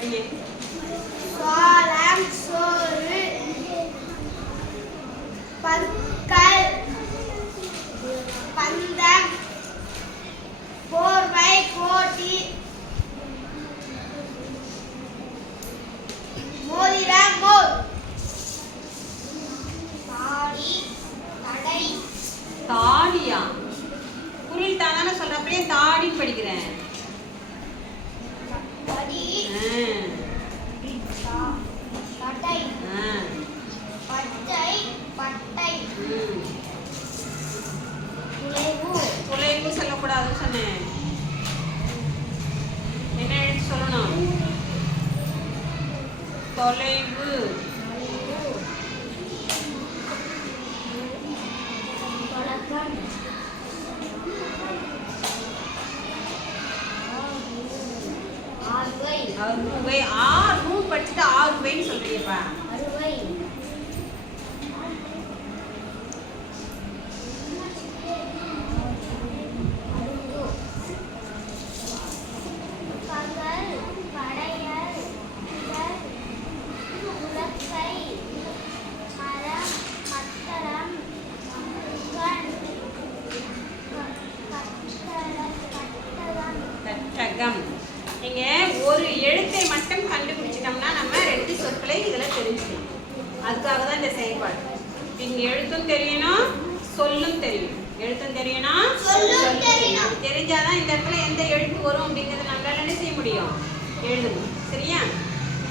படிங்க. சோளம், சோறு, பற்கள், பந்தம், போர்வை, போட்டி, மோதிரம், மோர், தாடி, தடை. தாடியா? குரில் தானே சொல்ற, அப்படியே தாடின்னு படிக்கிறேன். தடி, தடை, பட்டை, பட்டை, துளைவு. துளைவு சொல்லக்கூடாதுன்னு சொன்னேன். என்ன எழுதி சொல்லணும்? தொலைவு. அறுவை. ஆறு படிச்சுட்டு ஆறுவைன்னு சொல்றீங்கப்பா. அறுவை. பகல், படையல், இதழ், உலக்கை, மரம், மத்தளம், கண், கட்டகம். நீங்க ஒரு எழுத்தை மட்டும் கண்டுபிடிச்சிட்டோம்னா நம்ம ரெண்டு சொற்களை இதில் தெரிஞ்சுக்கலாம். அதுக்காக தான் இந்த செயல்பாடு. இங்க எழுத்தும் தெரியணும், சொல்லும் தெரியும். எழுத்தும் தெரியணும், சொல்லும் தெரியணும். தெரிஞ்சாதான் இந்த இடத்துல எந்த எழுத்து வரும் அப்படிங்கிறத நம்மளால என்ன செய்ய முடியும்? எழுதணும். சரியா?